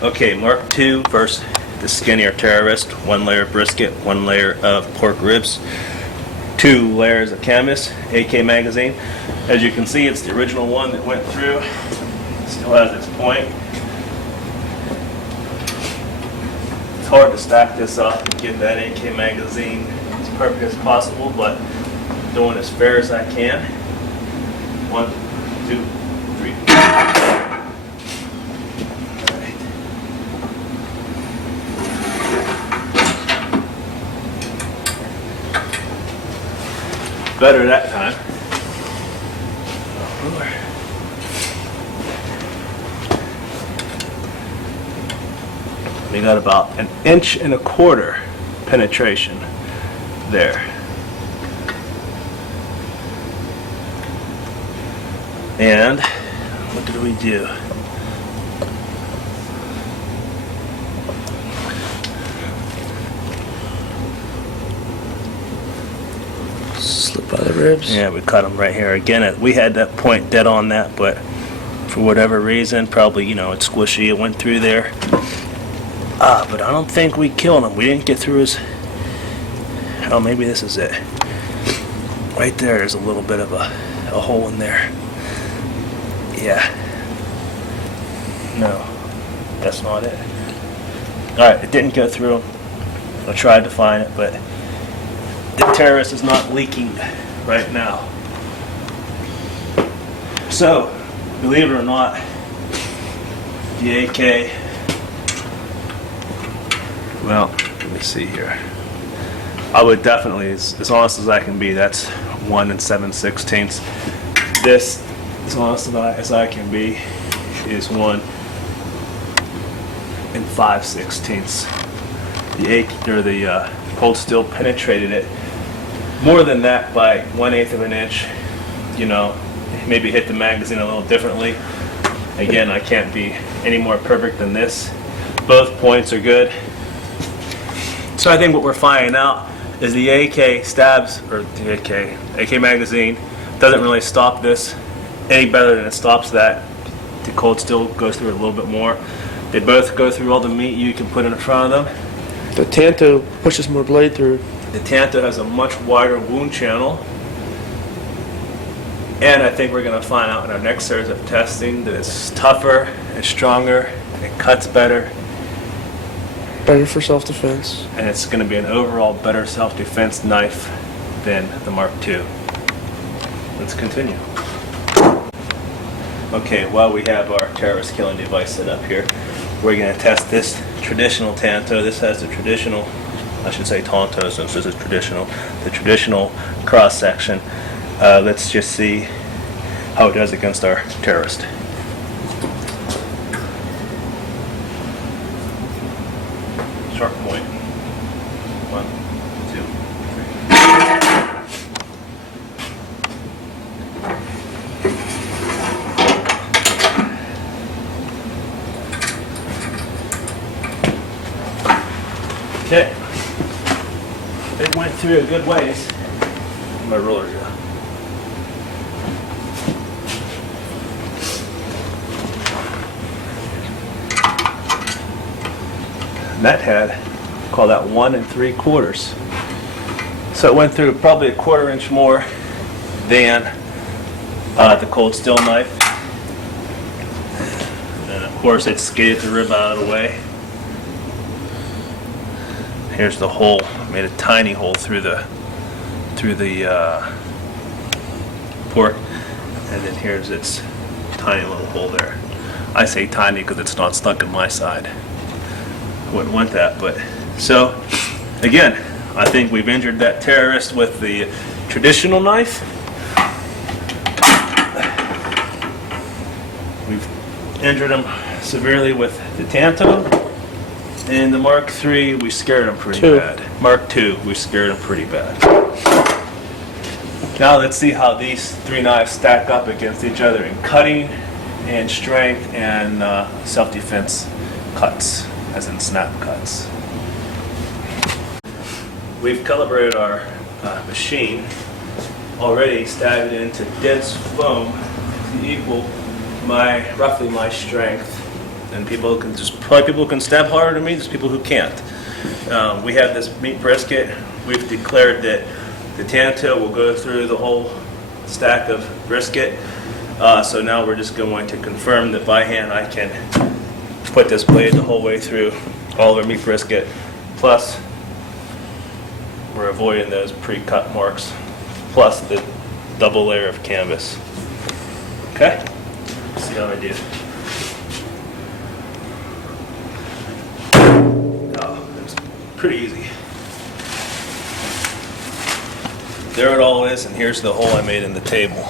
Okay, Mark II versus the skinnier terrorist. 1 layer of brisket, 1 layer of pork ribs, 2 layers of canvas, AK magazine. As you can see, it's the original one that went through. Still has its point. It's hard to stack this up and get that AK magazine as perfect as possible, but I'm doing as fair as I can. 1, 2, 3. Better that time. We got about 1.25 inch penetration there. And what did we do? Slip by the ribs. Yeah, we cut them right here. Again, we had that point dead on that, but for whatever reason, probably, you know, it's squishy, it went through there. But I don't think we killed him. We didn't get through his... Oh, maybe this is it. Right there's a little bit of a hole in there. Yeah. No, that's not it. Alright, it didn't go through. I tried to find it, but the terrorist is not leaking right now. So, believe it or not, the AK, well, let me see here. I would definitely, as honest as I can be, that's 1 7/16. This, as honest as I can be, is 1 5/16. The AK, or the cold steel penetrated it more than that by 1/8 of an inch. You know, maybe hit the magazine a little differently. Again, I can't be any more perfect than this. Both points are good. So I think what we're finding out is the AK stabs, or the AK magazine doesn't really stop this any better than it stops that. The cold steel goes through it a little bit more. They both go through all the meat you can put in front of them. The Tanto pushes more blade through. The Tanto has a much wider wound channel. And I think we're going to find out in our next series of testing that it's tougher and stronger, and it cuts better. Better for self-defense. And it's going to be an overall better self-defense knife than the Mark II. Let's continue. Okay, while we have our terrorist killing device set up here, we're going to test this traditional Tanto. This has the traditional, I should say Tantos, since this is traditional, the traditional cross section. Let's just see how it does against our terrorist. Sharp point. 1, 2, 3. Okay. It went through a good ways. My ruler's out. That had, call that 1 3/4. So it went through probably 1/4 inch more than the cold steel knife. And of course it skated the rib out of the way. Here's the hole. Made a tiny hole through the pork, and then here's its tiny little hole there. I say tiny because it's not stuck in my side. I wouldn't want that, but so again, I think we've injured that terrorist with the traditional knife. We've injured him severely with the Tanto, and the Mark III, we scared him pretty bad. Mark II, we scared him pretty bad. Now let's see how these 3 knives stack up against each other in cutting and strength and self-defense cuts, as in snap cuts. We've calibrated our machine, already stabbed it into dense foam to equal roughly my strength, and people can just probably people who can stab harder than me, there's people who can't. We have this meat brisket. We've declared that the Tanto will go through the whole stack of brisket. So now we're just going to confirm that by hand I can put this blade the whole way through all of our meat brisket. Plus, we're avoiding those pre-cut marks, plus the double layer of canvas. Okay? Let's see how I do. Oh, it's pretty easy. There it all is, and here's the hole I made in the table.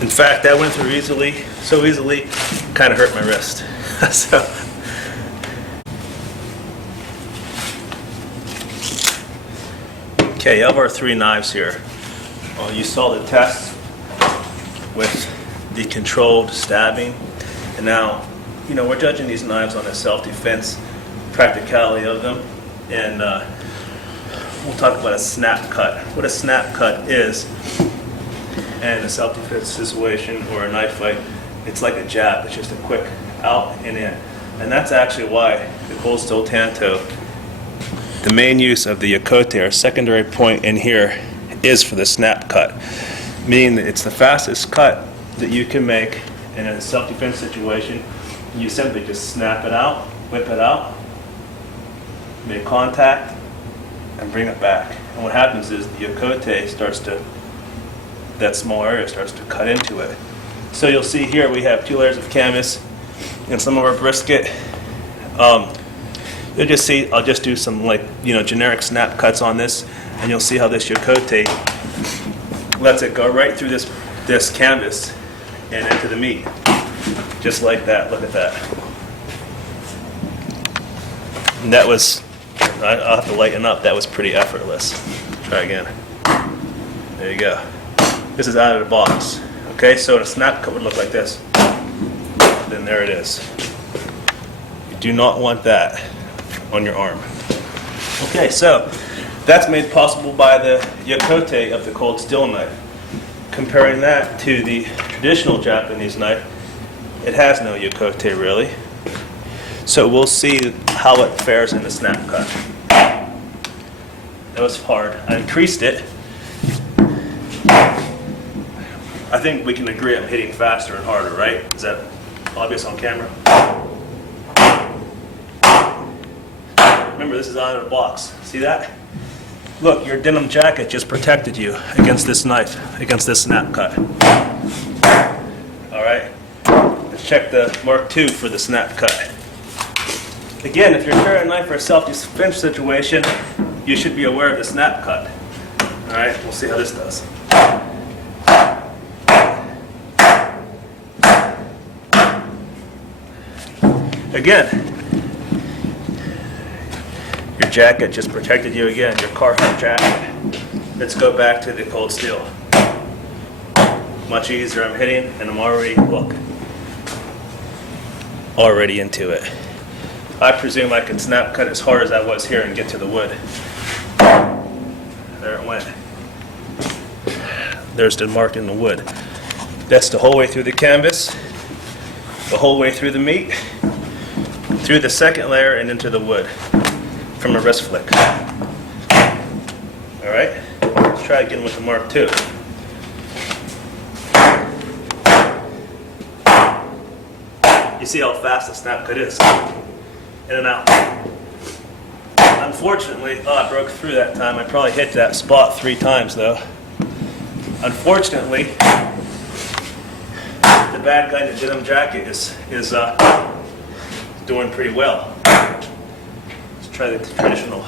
In fact, that went through easily, so easily, kind of hurt my wrist. So, okay, of our 3 knives here, you saw the test with the controlled stabbing, and now, we're judging these knives on the self-defense practicality of them, and we'll talk about a snap cut. What a snap cut is, in a self-defense situation or a knife fight, it's like a jab. It's just a quick out and in. And that's actually why the cold steel Tanto, the main use of the Yokote, our secondary point in here, is for the snap cut. Meaning that it's the fastest cut that you can make in a self-defense situation. You simply just snap it out, whip it out, make contact, and bring it back. And what happens is the Yokote starts to, that small area starts to cut into it. So you'll see here we have 2 layers of canvas and some of our brisket. You'll just see, I'll just do some generic snap cuts on this, and you'll see how this Yokote lets it go right through this canvas and into the meat. Just like that, look at that. And that was, I'll have to lighten up, that was pretty effortless. Try again. There you go. This is out of the box. Okay, so a snap cut would look like this. Then there it is. You do not want that on your arm. Okay, so that's made possible by the Yokote of the cold steel knife. Comparing that to the traditional Japanese knife, it has no Yokote really. So we'll see how it fares in the snap cut. That was hard. I increased it. I think we can agree I'm hitting faster and harder, right? Is that obvious on camera? Remember, this is out of the box. See that? Look, your denim jacket just protected you against this knife, against this snap cut. All right? Let's check the Mark II for the snap cut. Again, if you're carrying a knife for a self-defense situation, you should be aware of the snap cut. All right? We'll see how this does. Again, your jacket just protected you again, your Carhartt jacket. Let's go back to the cold steel. Much easier, I'm hitting, and I'm already, look, already into it. I presume I can snap cut as hard as I was here and get to the wood. There it went. There's the mark in the wood. That's the whole way through the canvas, the whole way through the meat, through the second layer and into the wood from a wrist flick. All right, let's try again with the Mark II. You see how fast the snap cut is? In and out. Unfortunately, I broke through that time. I probably hit that spot 3 times though. Unfortunately, the bad guy in the denim jacket is doing pretty well. Let's try the traditional